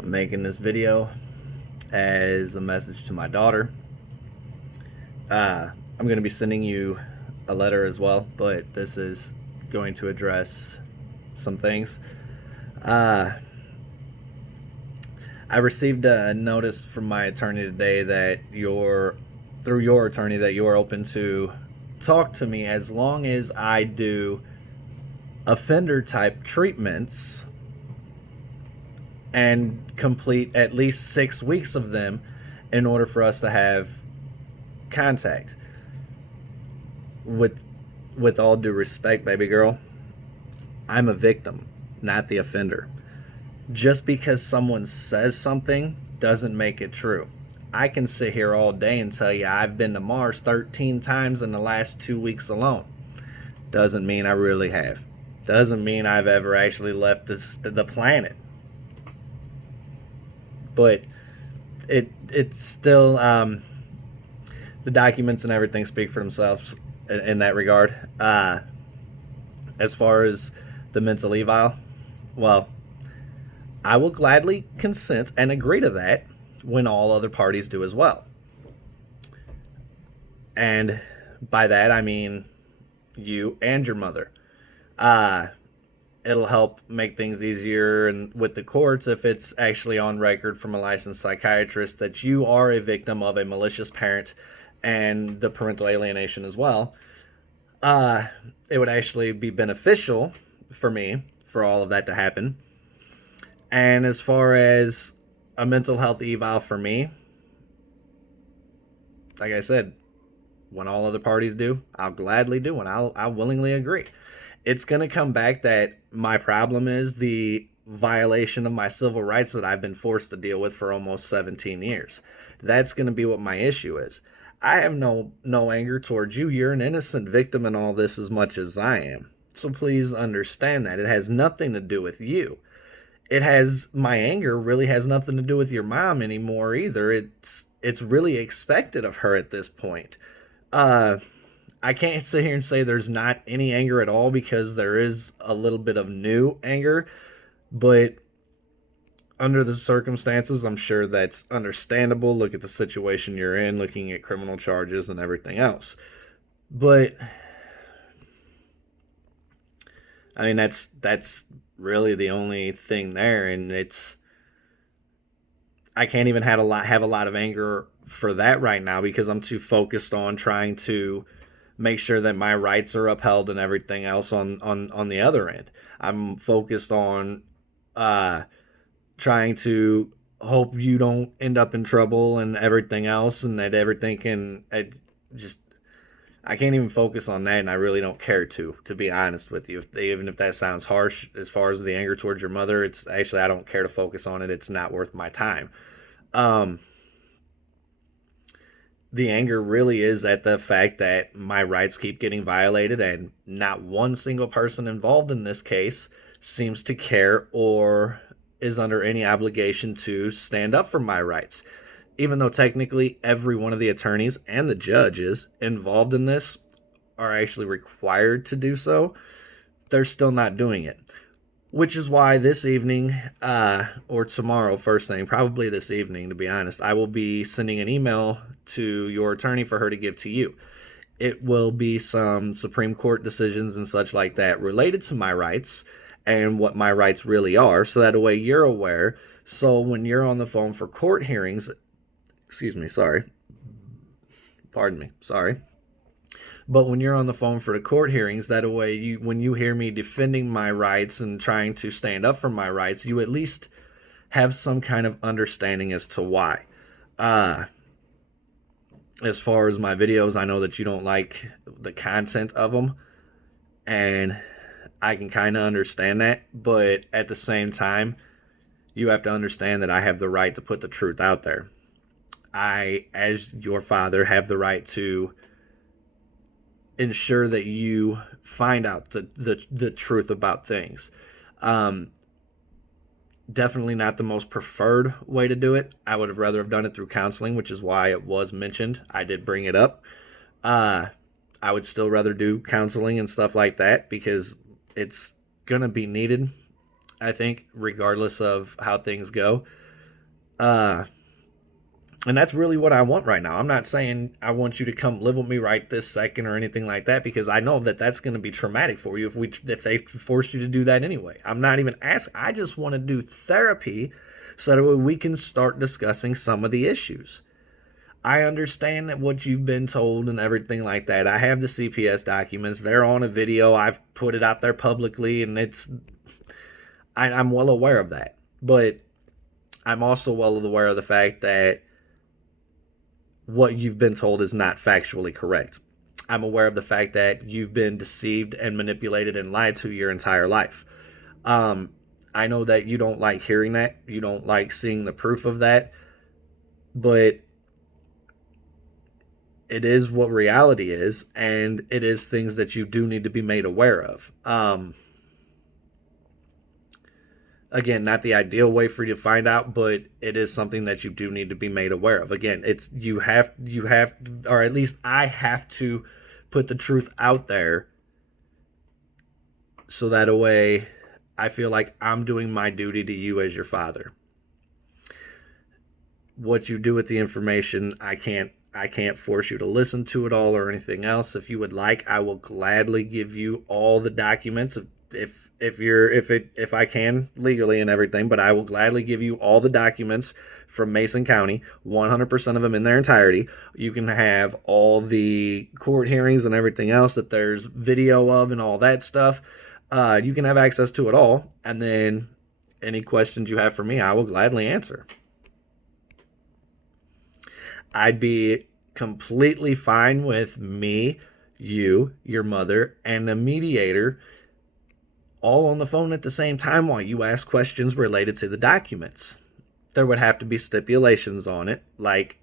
I'm making this video as a message to my daughter. I'm going to be sending you a letter as well, but this is going to address some things. Uh, I received a notice from my attorney today that through your attorney, that you're open to talk to me as long as I do offender type treatments and complete at least 6 weeks of them in order for us to have contact. With all due respect, baby girl, I'm a victim, not the offender. Just because someone says something doesn't make it true. I can sit here all day and tell you I've been to Mars 13 times in the last 2 weeks alone. Doesn't mean I really have. Doesn't mean I've ever actually left the planet. But it's still the documents and everything speak for themselves in that regard. As far as the mental eval, well, I will gladly consent and agree to that when all other parties do as well. And by that I mean you and your mother. It'll help make things easier and with the courts if it's actually on record from a licensed psychiatrist that you are a victim of a malicious parent and the parental alienation as well. It would actually be beneficial for me for all of that to happen. And as far as a mental health eval for me, like I said, when all other parties do, I'll gladly do and I'll willingly agree. It's going to come back that my problem is the violation of my civil rights that I've been forced to deal with for almost 17 years. That's going to be what my issue is. I have no anger towards you. You're an innocent victim in all this as much as I am. So please understand that. It has nothing to do with you. My anger really has nothing to do with your mom anymore either. It's really expected of her at this point. I can't sit here and say there's not any anger at all because there is a little bit of new anger, but under the circumstances, I'm sure that's understandable. Look at the situation you're in, looking at criminal charges and everything else. But I mean, that's really the only thing there, and I can't even have a lot of anger for that right now because I'm too focused on trying to make sure that my rights are upheld and everything else on the other end. I'm focused on trying to hope you don't end up in trouble and everything else, and that everything can I can't even focus on that, and I really don't care to be honest with you. Even if that sounds harsh as far as the anger towards your mother, it's actually, I don't care to focus on it. It's not worth my time. The anger really is at the fact that my rights keep getting violated, and not one single person involved in this case seems to care or is under any obligation to stand up for my rights. Even though technically every one of the attorneys and the judges involved in this are actually required to do so, they're still not doing it. Which is why this evening, or tomorrow, first thing, probably this evening, to be honest, I will be sending an email to your attorney for her to give to you. It will be some Supreme Court decisions and such like that related to my rights and what my rights really are, so that way you're aware. So when you're on the phone for court hearings, but when you're on the phone for the court hearings, that way when you hear me defending my rights and trying to stand up for my rights, you at least have some kind of understanding as to why. As far as my videos, I know that you don't like the content of them, and I can kind of understand that, but at the same time, you have to understand that I have the right to put the truth out there. I, as your father, have the right to ensure that you find out the truth about things. Definitely not the most preferred way to do it. I would have rather have done it through counseling, which is why it was mentioned. I did bring it up. I would still rather do counseling and stuff like that because it's going to be needed, I think, regardless of how things go. Uh, and that's really what I want right now. I'm not saying I want you to come live with me right this second or anything like that, because I know that that's going to be traumatic for you if they forced you to do that anyway. I'm not even asking. I just want to do therapy so that we can start discussing some of the issues. I understand that what you've been told and everything like that. I have the CPS documents. They're on a video. I've put it out there publicly, and I'm well aware of that. But I'm also well aware of the fact that what you've been told is not factually correct. I'm aware of the fact that you've been deceived and manipulated and lied to your entire life. I know that you don't like hearing that. You don't like seeing the proof of that. But it is what reality is, and it is things that you do need to be made aware of. Again, not the ideal way for you to find out, but it is something that you do need to be made aware of. Again, it's you have, or at least I have to put the truth out there, so that a way I feel like I'm doing my duty to you as your father. What you do with the information, I can't force you to listen to it all or anything else. If you would like, I will gladly give you all the documents if I can legally and everything, but I will gladly give you all the documents from Mason County, 100% of them in their entirety. You can have all the court hearings and everything else that there's video of and all that stuff. You can have access to it all, and then any questions you have for me, I will gladly answer. I'd be completely fine with me, you, your mother, and a mediator all on the phone at the same time while you ask questions related to the documents. There would have to be stipulations on it, like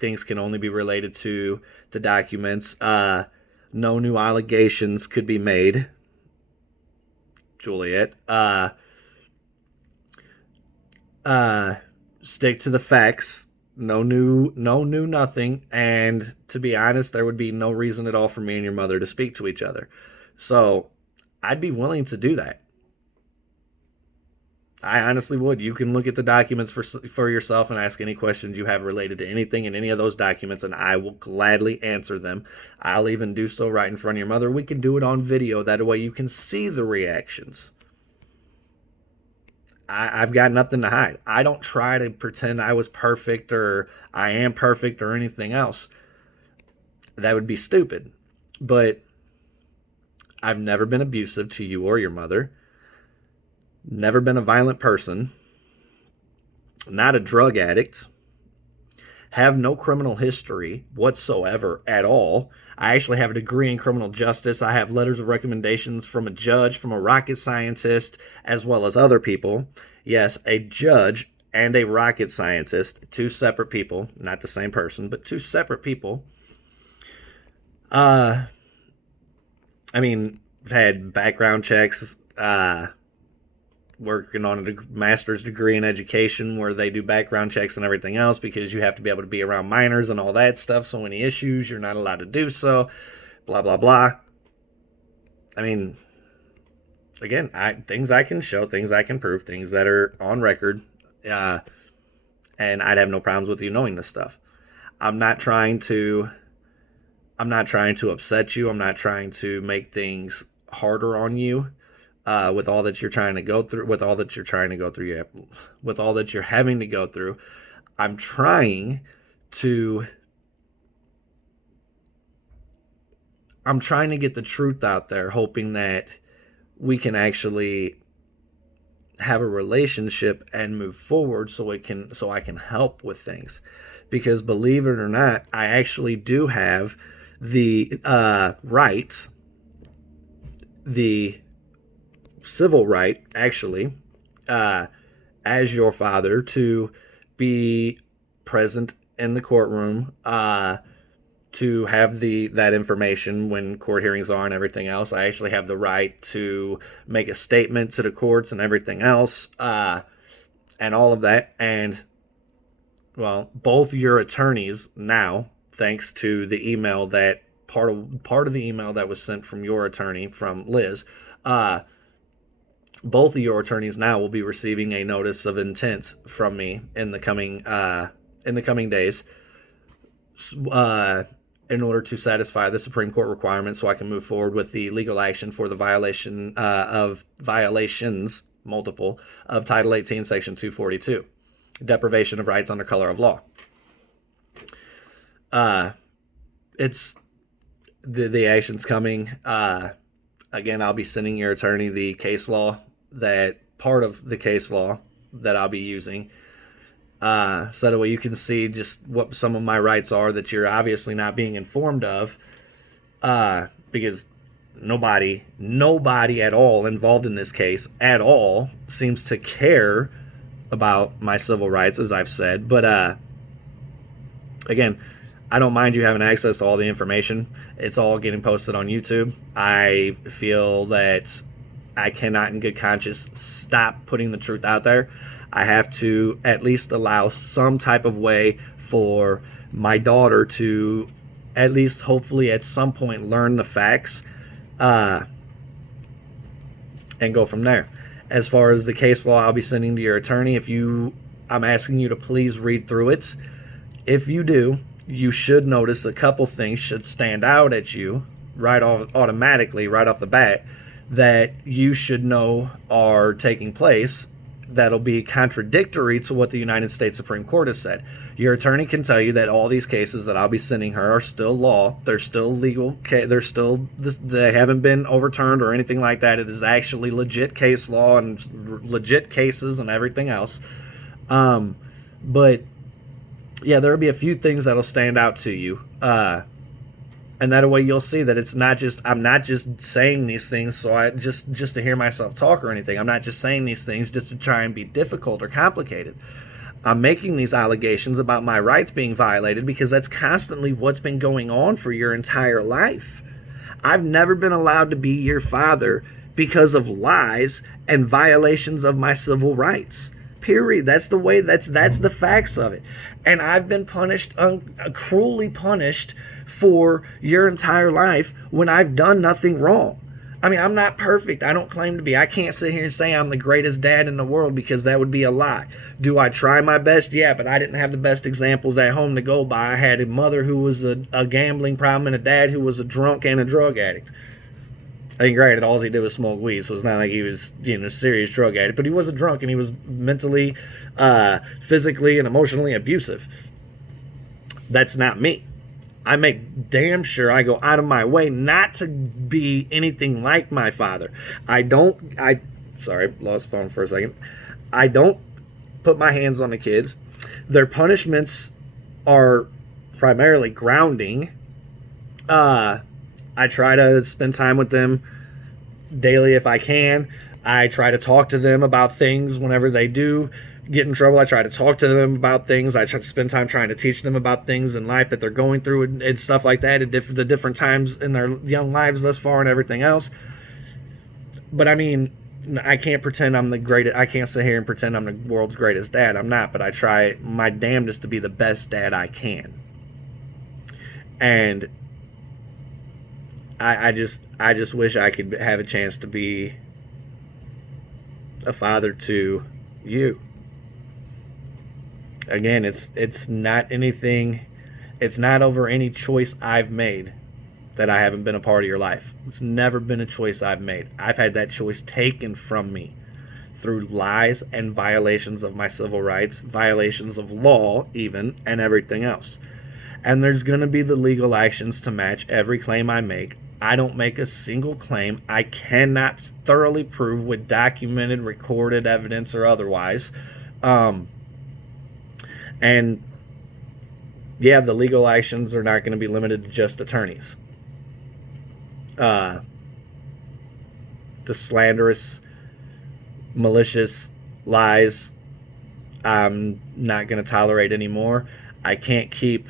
things can only be related to the documents. No new allegations could be made. Juliet. Stick to the facts. No new nothing. And to be honest, there would be no reason at all for me and your mother to speak to each other. So I'd be willing to do that. I honestly would. You can look at the documents for yourself and ask any questions you have related to anything in any of those documents, and I will gladly answer them. I'll even do so right in front of your mother. We can do it on video. That way you can see the reactions. I've got nothing to hide. I don't try to pretend I was perfect or I am perfect or anything else. That would be stupid. But I've never been abusive to you or your mother. Never been a violent person. Not a drug addict. Have no criminal history whatsoever at all. I actually have a degree in criminal justice. I have letters of recommendations from a judge, from a rocket scientist, as well as other people. Yes, a judge and a rocket scientist, two separate people, not the same person, but two separate people. I mean, I've had background checks, working on a master's degree in education where they do background checks and everything else because you have to be able to be around minors and all that stuff. So any issues, you're not allowed to do so, blah, blah, blah. I mean, again, things I can show, things I can prove, things that are on record, and I'd have no problems with you knowing this stuff. I'm not trying to upset you. I'm not trying to make things harder on you. With all that you're trying to go through, with all that you're having to go through, I'm trying to get the truth out there, hoping that we can actually have a relationship and move forward so I can help with things. Because believe it or not, I actually do have the right, the civil right, actually, as your father, to be present in the courtroom, to have that information when court hearings are and everything else. I actually have the right to make a statement to the courts and everything else, and all of that. And, well, both your attorneys now, thanks to the email that part of the email that was sent from your attorney, from Liz, both of your attorneys now will be receiving a notice of intent from me in the coming days, in order to satisfy the Supreme Court requirement, so I can move forward with the legal action for the violations, multiple, of Title 18, Section 242, deprivation of rights under color of law. It's the action's coming. Again, I'll be sending your attorney the case law, that part of the case law that I'll be using, so that way you can see just what some of my rights are that you're obviously not being informed of, because nobody at all involved in this case at all seems to care about my civil rights, as I've said. But again, I don't mind you having access to all the information. It's all getting posted on YouTube. I feel that I cannot in good conscience stop putting the truth out there. I have to at least allow some type of way for my daughter to at least hopefully at some point learn the facts, and go from there. As far as the case law I'll be sending to your attorney, I'm asking you to please read through it. If you do, you should notice a couple things should stand out at you automatically right off the bat, that you should know are taking place that'll be contradictory to what the United States Supreme Court has said. Your attorney can tell you that all these cases that I'll be sending her are still law. They're still legal. They haven't been overturned or anything like that. It is actually legit case law and legit cases and everything else. But yeah, there'll be a few things that'll stand out to you. And that way you'll see that I'm not just saying these things so I just to hear myself talk or anything. I'm not just saying these things just to try and be difficult or complicated. I'm making these allegations about my rights being violated because that's constantly what's been going on for your entire life. I've never been allowed to be your father because of lies and violations of my civil rights. Period. That's the facts of it. And I've been punished, cruelly punished for your entire life when I've done nothing wrong. I mean, I'm not perfect. I don't claim to be. I can't sit here and say I'm the greatest dad in the world, because that would be a lie. Do I try my best? Yeah, but I didn't have the best examples at home to go by. I had a mother who was a gambling problem and a dad who was a drunk and a drug addict. I mean, granted, all he did was smoke weed, so it's not like he was, a serious drug addict. But he was a drunk, and he was mentally, physically, and emotionally abusive. That's not me. I make damn sure I go out of my way not to be anything like my father. Sorry, lost the phone for a second. I don't put my hands on the kids. Their punishments are primarily grounding. I try to spend time with them daily if I can. I try to talk to them about things whenever they do get in trouble. I try to talk to them about things. I try to spend time trying to teach them about things in life that they're going through and stuff like that at the different times in their young lives thus far and everything else. But I mean, I can't pretend I'm the greatest. I can't sit here and pretend I'm the world's greatest dad. I'm not, but I try my damnedest to be the best dad I can. And I just wish I could have a chance to be a father to you. Again, it's not anything. It's not over any choice I've made that I haven't been a part of your life. It's never been a choice I've made. I've had that choice taken from me through lies and violations of my civil rights, violations of law even, and everything else. And there's going to be the legal actions to match every claim I make. I don't make a single claim I cannot thoroughly prove with documented, recorded evidence or otherwise. And yeah, the legal actions are not going to be limited to just attorneys. The slanderous, malicious lies, I'm not going to tolerate anymore. I can't keep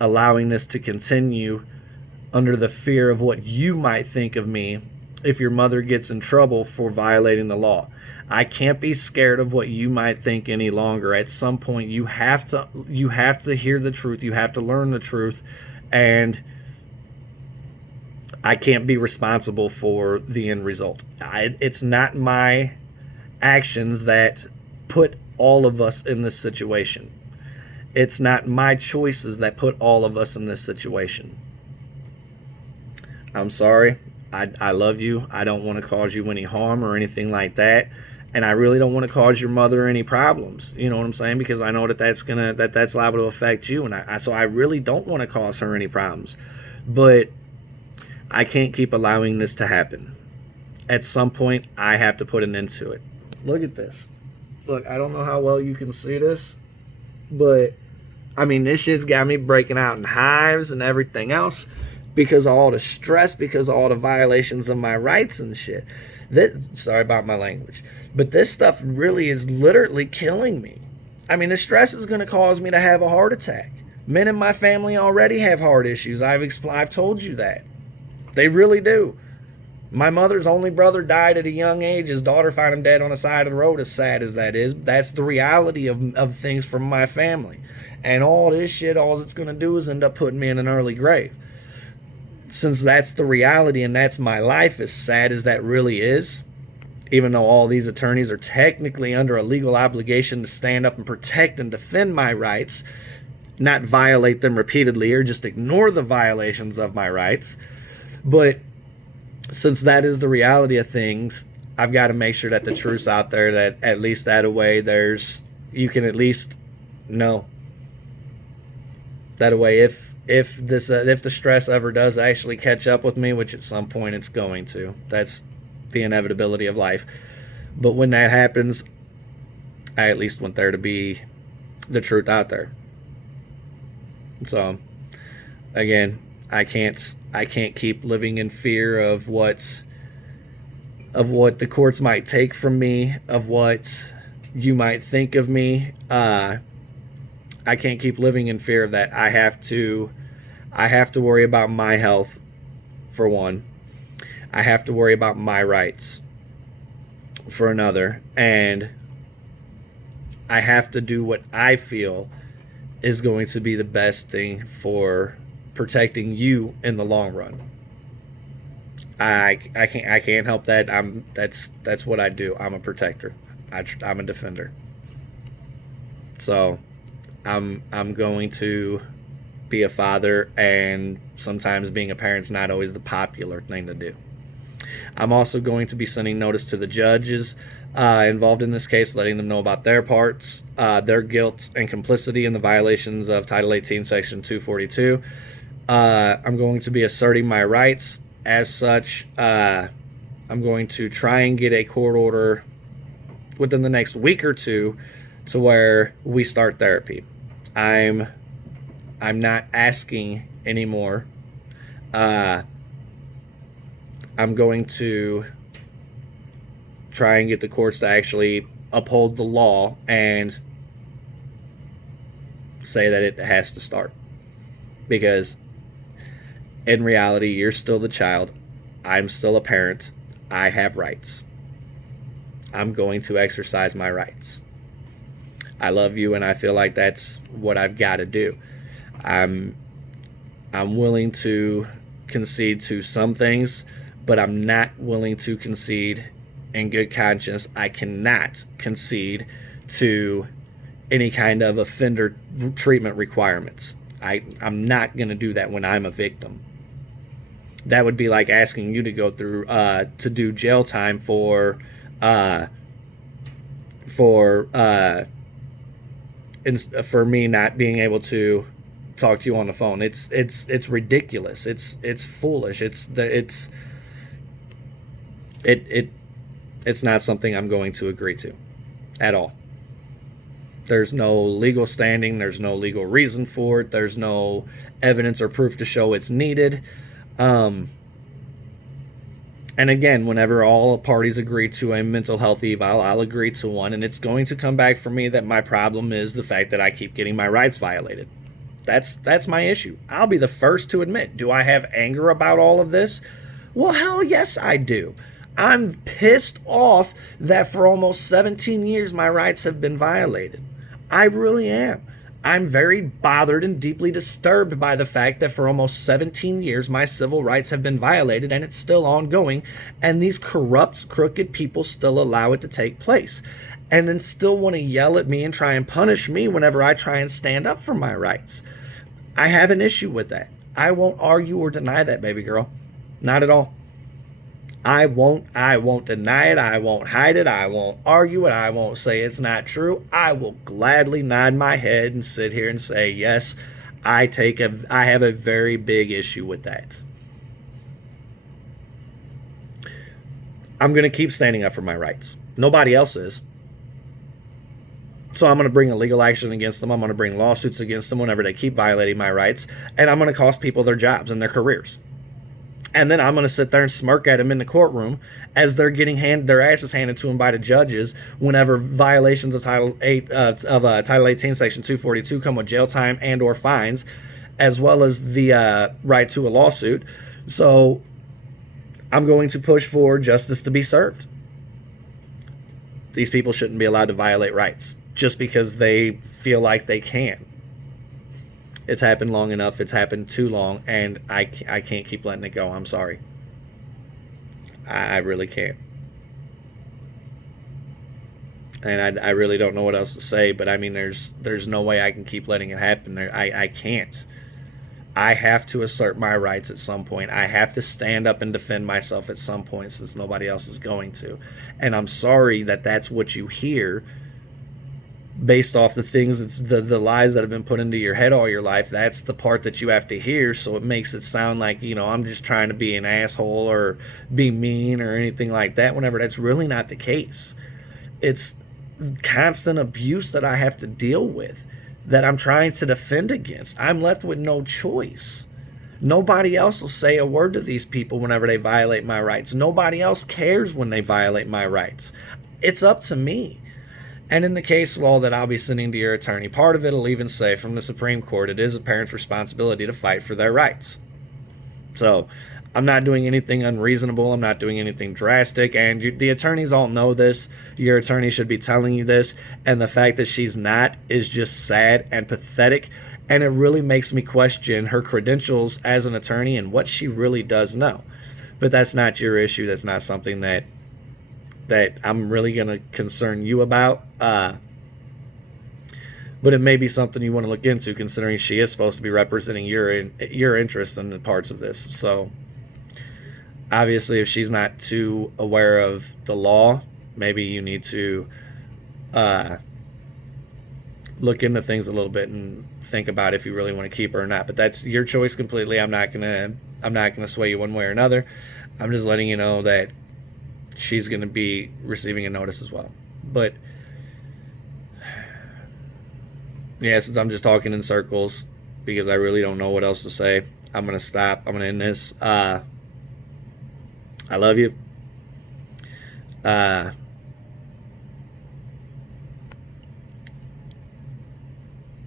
allowing this to continue under the fear of what you might think of me if your mother gets in trouble for violating the law. I can't be scared of what you might think any longer. At some point, you have to hear the truth. You have to learn the truth. And I can't be responsible for the end result. It's not my actions that put all of us in this situation. It's not my choices that put all of us in this situation. I'm sorry. I love you. I don't want to cause you any harm or anything like that. And I really don't want to cause your mother any problems. You know what I'm saying? Because I know that's liable to affect you. And so I really don't want to cause her any problems. But I can't keep allowing this to happen. At some point, I have to put an end to it. Look at this. Look, I don't know how well you can see this, but I mean, this shit's got me breaking out in hives and everything else because of all the stress, because of all the violations of my rights and shit. Sorry about my language, but this stuff really is literally killing me. I mean, the stress is going to cause me to have a heart attack. Men in my family already have heart issues. I've told you that. They really do. My mother's only brother died at a young age. His daughter found him dead on the side of the road, as sad as that is. That's the reality of things from my family. And all this shit, all it's going to do is end up putting me in an early grave. Since that's the reality and that's my life, as sad as that really is, even though all these attorneys are technically under a legal obligation to stand up and protect and defend my rights, not violate them repeatedly or just ignore the violations of my rights. But since that is the reality of things, I've got to make sure that the truth's out there, that at least that way you can at least know. That way, if the stress ever does actually catch up with me, which at some point it's going to, that's the inevitability of life. But when that happens, I at least want there to be the truth out there. So, again, I can't keep living in fear of what the courts might take from me, of what you might think of me. I can't keep living in fear of that. I have to worry about my health, for one. I have to worry about my rights, for another. And I have to do what I feel is going to be the best thing for protecting you in the long run. I can't help that. That's what I do. I'm a protector. I'm a defender. So I'm going to be a father, and sometimes being a parent's not always the popular thing to do. I'm also going to be sending notice to the judges involved in this case, letting them know about their parts, their guilt and complicity in the violations of Title 18, Section 242. I'm going to be asserting my rights. As such, I'm going to try and get a court order within the next week or two to where we start therapy. I'm not asking anymore. I'm going to try and get the courts to actually uphold the law and say that it has to start. Because in reality, you're still the child. I'm still a parent. I have rights. I'm going to exercise my rights. I love you, and I feel like that's what I've got to do. I'm willing to concede to some things, but I'm not willing to concede in good conscience. I cannot concede to any kind of offender treatment requirements. I'm not going to do that when I'm a victim. That would be like asking you to go through to do jail time for me not being able to talk to you on the phone. It's ridiculous. It's foolish. It's not something I'm going to agree to at all. There's no legal standing. There's no legal reason for it. There's no evidence or proof to show it's needed. And again, whenever all parties agree to a mental health eval, I'll agree to one, and it's going to come back for me that my problem is the fact that I keep getting my rights violated. That's my issue. I'll be the first to admit, do I have anger about all of this? Well, hell yes, I do. I'm pissed off that for almost 17 years my rights have been violated. I really am. I'm very bothered and deeply disturbed by the fact that for almost 17 years my civil rights have been violated and it's still ongoing, and these corrupt, crooked people still allow it to take place. And then still want to yell at me and try and punish me whenever I try and stand up for my rights. I have an issue with that. I won't argue or deny that, baby girl. Not at all. I won't deny it. I won't hide it. I won't argue it. I won't say it's not true. I will gladly nod my head and sit here and say, yes, I have a very big issue with that. I'm going to keep standing up for my rights. Nobody else is. So I'm going to bring a legal action against them. I'm going to bring lawsuits against them whenever they keep violating my rights. And I'm going to cost people their jobs and their careers. And then I'm going to sit there and smirk at them in the courtroom as they're getting their asses handed to them by the judges whenever violations of Title 18, Section 242 come with jail time and or fines, as well as the right to a lawsuit. So I'm going to push for justice to be served. These people shouldn't be allowed to violate rights just because they feel like they can. It's happened long enough. It's happened too long, and I can't keep letting it go. I'm sorry. I really can't. And I really don't know what else to say, but I mean, there's no way I can keep letting it happen. I can't. I have to assert my rights at some point. I have to stand up and defend myself at some point since nobody else is going to. And I'm sorry that that's what you hear based off the things, the lies that have been put into your head all your life. That's the part that you have to hear, so it makes it sound like, I'm just trying to be an asshole or be mean or anything like that, whenever that's really not the case. It's constant abuse that I have to deal with, that I'm trying to defend against. I'm left with no choice. Nobody else will say a word to these people whenever they violate my rights. Nobody else cares when they violate my rights. It's up to me. And in the case law that I'll be sending to your attorney, part of it will even say from the Supreme Court, it is a parent's responsibility to fight for their rights. So I'm not doing anything unreasonable. I'm not doing anything drastic. And the attorneys all know this. Your attorney should be telling you this. And the fact that she's not is just sad and pathetic. And it really makes me question her credentials as an attorney and what she really does know. But that's not your issue. That's not something that I'm really going to concern you about. But it may be something you want to look into, considering she is supposed to be representing your interest in the parts of this. So obviously, if she's not too aware of the law, maybe you need to look into things a little bit and think about if you really want to keep her or not. But that's your choice completely. I'm not gonna sway you one way or another. I'm just letting you know that she's going to be receiving a notice as well. But yeah, since I'm just talking in circles because I really don't know what else to say, I'm going to stop. I'm going to end this. I love you.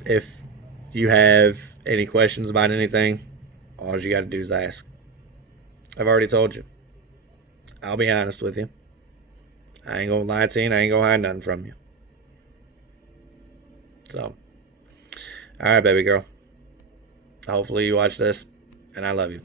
If you have any questions about anything, all you got to do is ask. I've already told you. I'll be honest with you. I ain't gonna lie to you, and I ain't gonna hide nothing from you. So, alright, baby girl. Hopefully you watch this, and I love you.